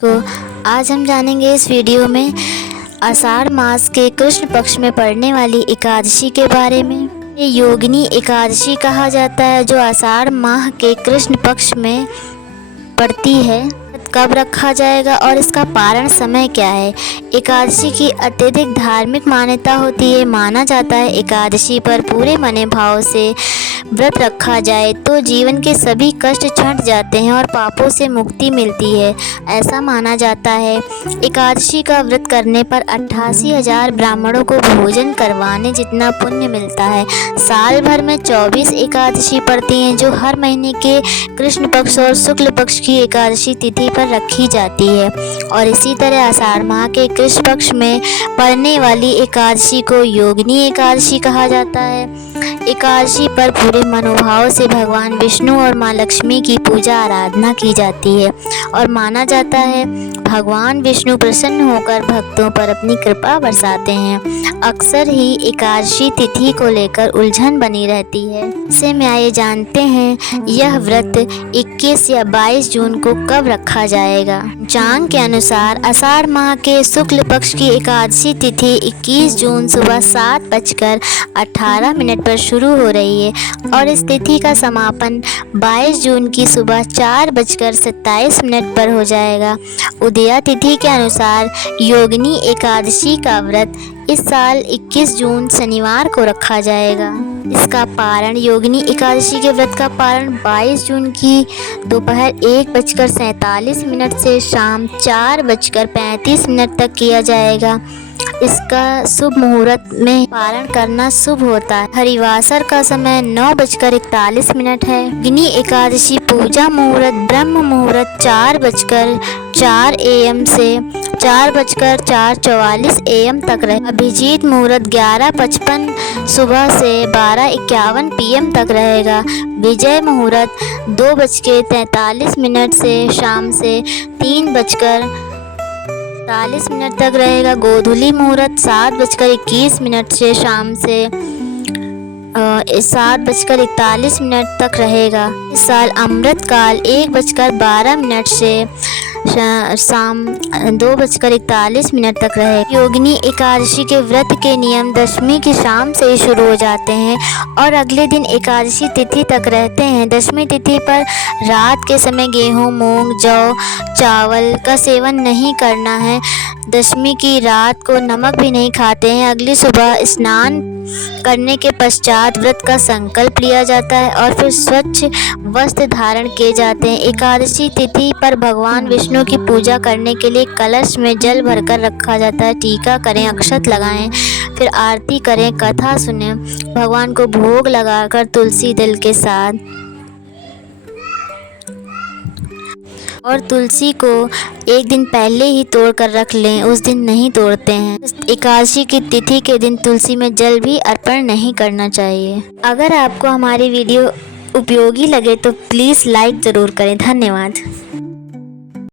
को आज हम जानेंगे इस वीडियो में आषाढ़ मास के कृष्ण पक्ष में पड़ने वाली एकादशी के बारे में। ये योगिनी एकादशी कहा जाता है जो आषाढ़ माह के कृष्ण पक्ष में पड़ती है। कब रखा जाएगा और इसका पारण समय क्या है। एकादशी की अत्यधिक धार्मिक मान्यता होती है। माना जाता है एकादशी पर पूरे मने भाव से व्रत रखा जाए तो जीवन के सभी कष्ट छंट जाते हैं और पापों से मुक्ति मिलती है, ऐसा माना जाता है। एकादशी का व्रत करने पर 88,000 ब्राह्मणों को भोजन करवाने जितना पुण्य मिलता है। साल भर में 24 एकादशी पड़ती हैं जो हर महीने के कृष्ण पक्ष और शुक्ल पक्ष की एकादशी तिथि पर रखी जाती है और इसी तरह आषाढ़ माह के कृष्ण पक्ष में पड़ने वाली एकादशी को योगिनी एकादशी कहा जाता है। एकादशी पर पूरे मनोभाव से भगवान विष्णु और माँ लक्ष्मी की पूजा आराधना की जाती है और माना जाता है भगवान विष्णु प्रसन्न होकर भक्तों पर अपनी कृपा बरसाते हैं। अक्सर ही एकादशी तिथि को लेकर उलझन बनी रहती है। इससे में आइए जानते हैं यह व्रत 21 या 22 जून को कब रखा जाएगा। चांग के अनुसार आषाढ़ माह के शुक्ल पक्ष की एकादशी तिथि 21 जून सुबह 7:18 पर शुरू हो रही है और इस तिथि का समापन 22 जून की सुबह 4:27 पर हो जाएगा। उदया तिथि के अनुसार योगिनी एकादशी का व्रत इस साल 21 जून शनिवार को रखा जाएगा। इसका पारण योगिनी एकादशी के व्रत का पारण 22 जून की दोपहर 1:47 से शाम 4:35 तक किया जाएगा। इसका शुभ मुहूर्त में पारण करना शुभ होता है। हरिवासर का समय 9:41 है। योगिनी एकादशी पूजा मुहूर्त ब्रह्म मुहूर्त 4:04 AM से 4:44 AM तक रहे। अभिजीत मुहूर्त 11:55 सुबह से 12:51 PM तक रहेगा। विजय मुहूर्त 2:43 से शाम से 3:40 तक रहेगा। गोधूली मुहूर्त 7:21 से शाम से 7:41 तक रहेगा। इस साल अमृत काल 1:12 से शाम 2:41 तक रहे। योगिनी एकादशी के व्रत के नियम दशमी की शाम से ही शुरू हो जाते हैं और अगले दिन एकादशी तिथि तक रहते हैं। दशमी तिथि पर रात के समय गेहूं, मूंग, जौ, चावल का सेवन नहीं करना है। दशमी की रात को नमक भी नहीं खाते हैं। अगली सुबह स्नान करने के पश्चात व्रत का संकल्प लिया जाता है और फिर स्वच्छ वस्त्र धारण किए जाते हैं। एकादशी तिथि पर भगवान विष्णु की पूजा करने के लिए कलश में जल भरकर रखा जाता है। टीका करें, अक्षत लगाएं, फिर आरती करें, कथा सुनें, भगवान को भोग लगाकर तुलसी दल के साथ और तुलसी को एक दिन पहले ही तोड़ कर रख लें, उस दिन नहीं तोड़ते हैं। एकादशी की तिथि के दिन तुलसी में जल भी अर्पण नहीं करना चाहिए। अगर आपको हमारी वीडियो उपयोगी लगे तो प्लीज़ लाइक ज़रूर करें। धन्यवाद।